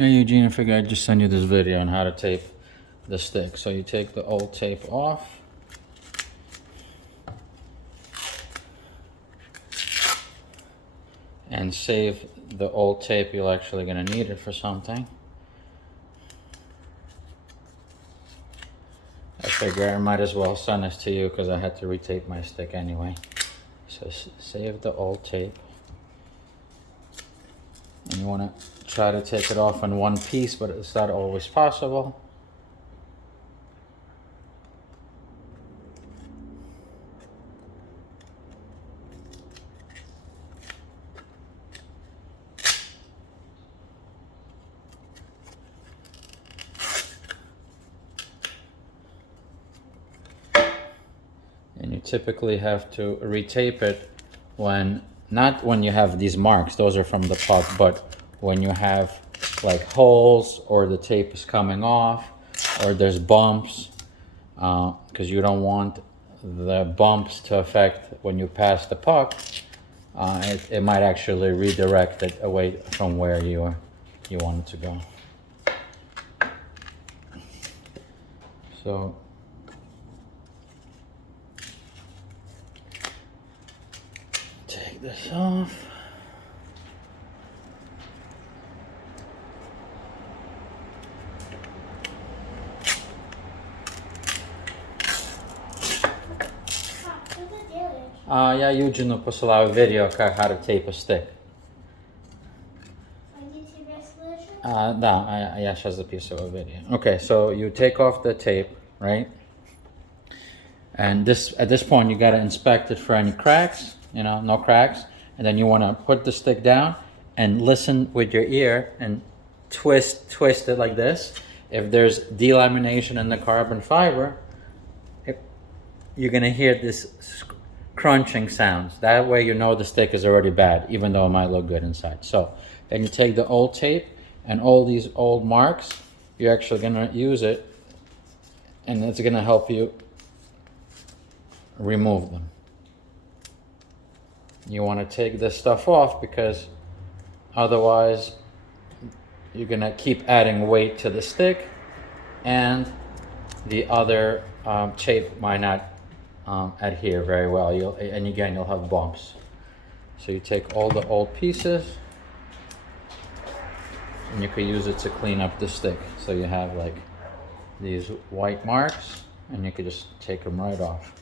Yeah, Eugene, I figured I'd just send you this video on how to tape the stick. So you take the old tape off. And save the old tape. You're actually gonna need it for something. I figure I might as well send this to you because I had to retape my stick anyway. So save the old tape. And you wanna try to take it off in one piece, but it's not always possible. And you typically have to retape it when, not when you have these marks, those are from the puck, but when you have like holes or the tape is coming off or there's bumps, because you don't want the bumps to affect when you pass the puck. It might actually redirect it away from where you want it to go. So take this off. Я Юджину посылаю видео, как how to tape a stick. Да, я сейчас записываю видео. Okay, so you take off the tape, right? And at this point, you got to inspect it for any cracks, no cracks. And then you want to put the stick down and listen with your ear and twist it like this. If there's delamination in the carbon fiber, you're going to hear this crunching sounds. That way you know the stick is already bad, even though it might look good inside. So then you take the old tape and all these old marks, you're actually going to use it, and it's going to help you remove them. You want to take this stuff off because otherwise you're going to keep adding weight to the stick, and the other tape might not adhere very well. And again, you'll have bumps. So you take all the old pieces and you can use it to clean up the stick. So you have like these white marks and you can just take them right off.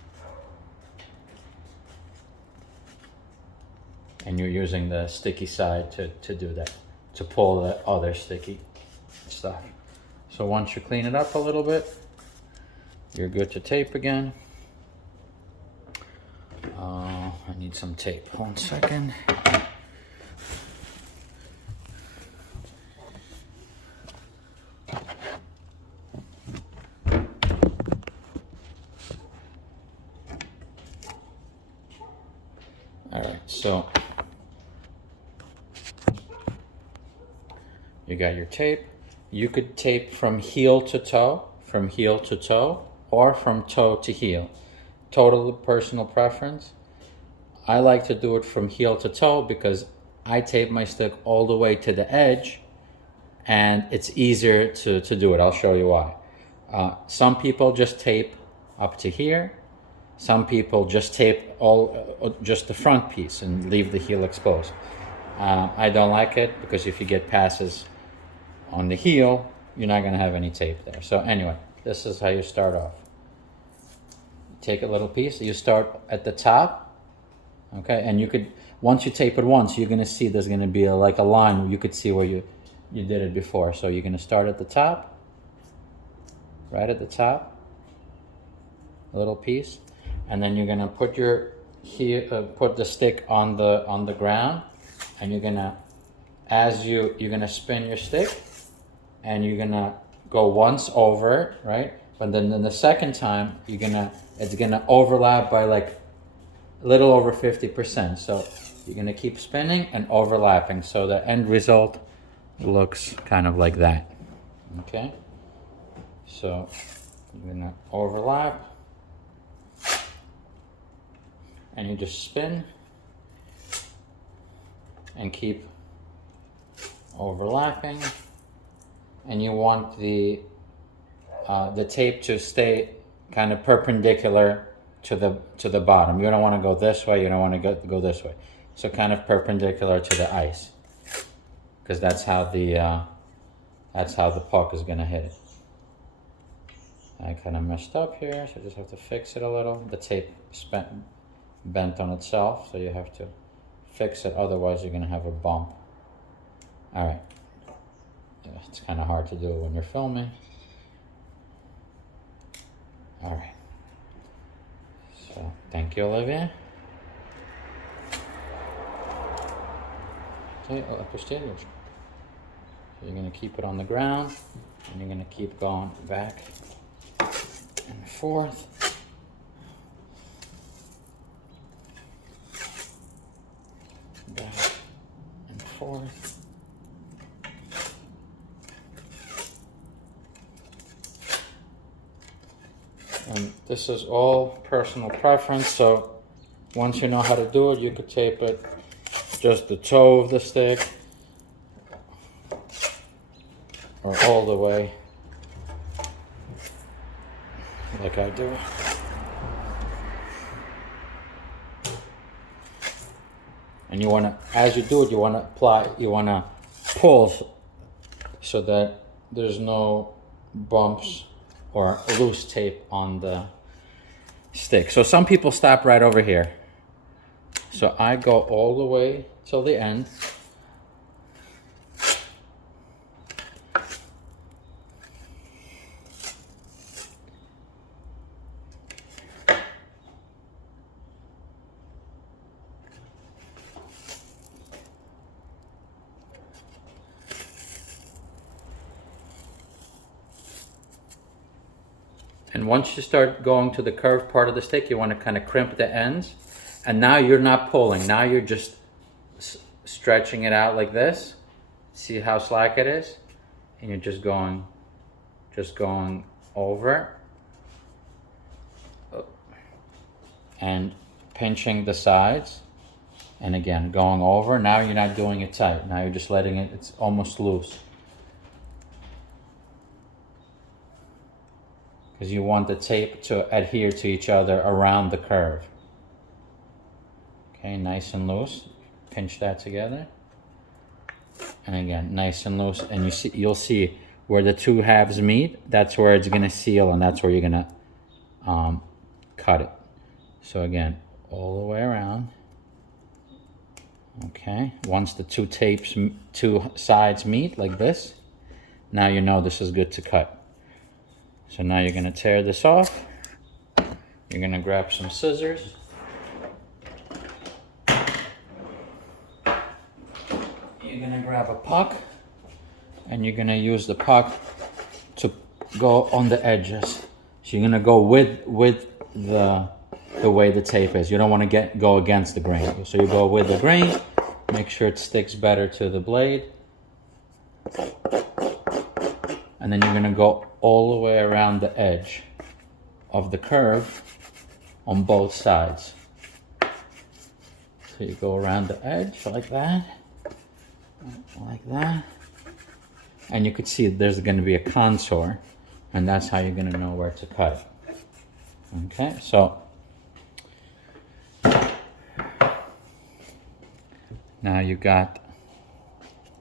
And you're using the sticky side to do that, to pull the other sticky stuff. So once you clean it up a little bit, you're good to tape again. I need some tape. 1 second. All right, so you got your tape. You could tape from heel to toe, or from toe to heel. Total personal preference. I like to do it from heel to toe because I tape my stick all the way to the edge and it's easier to do it. I'll show you why. Some people just tape up to here. Some people just tape just the front piece and leave the heel exposed. I don't like it because if you get passes on the heel, you're not gonna have any tape there. So anyway, this is how you start off. Take a little piece, you start at the top, okay, and you could, once you tape it once, you're gonna see there's gonna be like a line where you could see where you did it before. So you're gonna start at the top, right at the top, a little piece, and then you're gonna put put the stick on the ground, and you're gonna, you're gonna spin your stick, and you're gonna go once over, right? But then the second time, it's gonna overlap by like a little over 50%. So you're gonna keep spinning and overlapping. So the end result looks kind of like that, okay? So you're gonna overlap and you just spin and keep overlapping and you want the tape to stay kind of perpendicular to the bottom. You don't want to go this way. You don't want to go this way. So kind of perpendicular to the ice, because that's how the puck is gonna hit it. I kind of messed up here, so I just have to fix it a little. The tape bent on itself, so you have to fix it. Otherwise, you're gonna have a bump. All right. It's kind of hard to do when you're filming. All right. So, thank you, Olivia. Okay, so you're gonna keep it on the ground, and you're gonna keep going back and forth. Back and forth. And this is all personal preference, so once you know how to do it, you could tape it just the toe of the stick or all the way like I do. And you want to, as you do it, you want to pull so that there's no bumps or loose tape on the stick. So some people stop right over here. So I go all the way till the end. And once you start going to the curved part of the stick, you want to kind of crimp the ends. And now you're not pulling. Now you're just stretching it out like this. See how slack it is? And you're just going over and pinching the sides. And again, going over. Now you're not doing it tight. Now you're just letting it, it's almost loose. Because you want the tape to adhere to each other around the curve. Okay, nice and loose. Pinch that together. And again, nice and loose. And you'll see where the two halves meet, that's where it's gonna seal, and that's where you're gonna cut it. So again, all the way around. Okay, once the two sides meet like this, now you know this is good to cut. So now you're gonna tear this off. You're gonna grab some scissors. You're gonna grab a puck, and you're gonna use the puck to go on the edges. So you're gonna go with the way the tape is. You don't want to go against the grain. So you go with the grain. Make sure it sticks better to the blade. And then you're gonna go all the way around the edge of the curve on both sides. So you go around the edge like that, and you could see there's gonna be a contour, and that's how you're gonna know where to cut. Okay, so now you got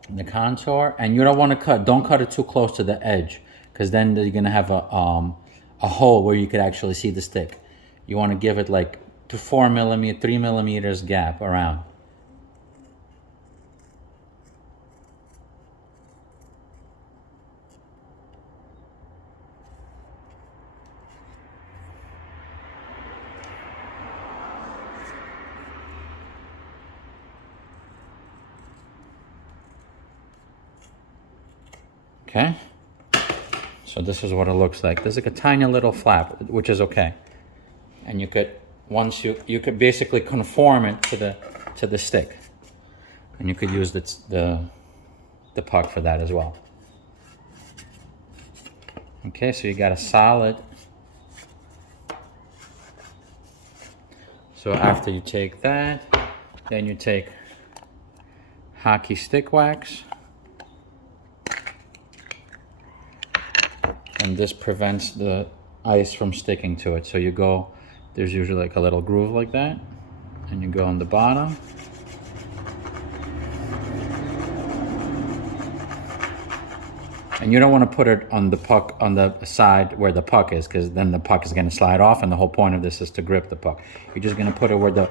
the contour, and you don't want to don't cut it too close to the edge, because then you're gonna have a hole where you could actually see the stick. You want to give it like to 3 millimeters gap around. Okay, so this is what it looks like. There's like a tiny little flap, which is okay. And you could, once you could basically conform it to the stick, and you could use the puck for that as well. Okay, so you got a solid. So after you take that, then you take hockey stick wax. and this prevents the ice from sticking to it. So you go, there's usually like a little groove like that, and you go on the bottom. And you don't want to put it on the puck, on the side where the puck is, because then the puck is going to slide off, and the whole point of this is to grip the puck. You're just going to put it where the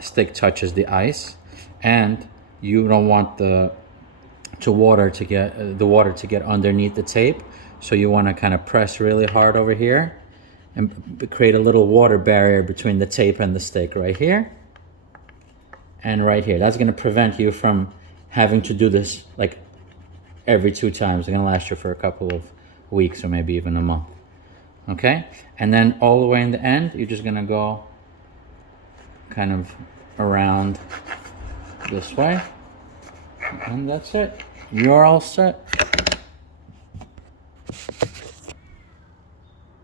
stick touches the ice, and you don't want the water to get underneath the tape. So you want to kind of press really hard over here and create a little water barrier between the tape and the stick right here and right here. That's going to prevent you from having to do this like every 2 times. It's going to last you for a couple of weeks or maybe even a month. Okay? And then all the way in the end, you're just going to go kind of around this way. And that's it. You're all set.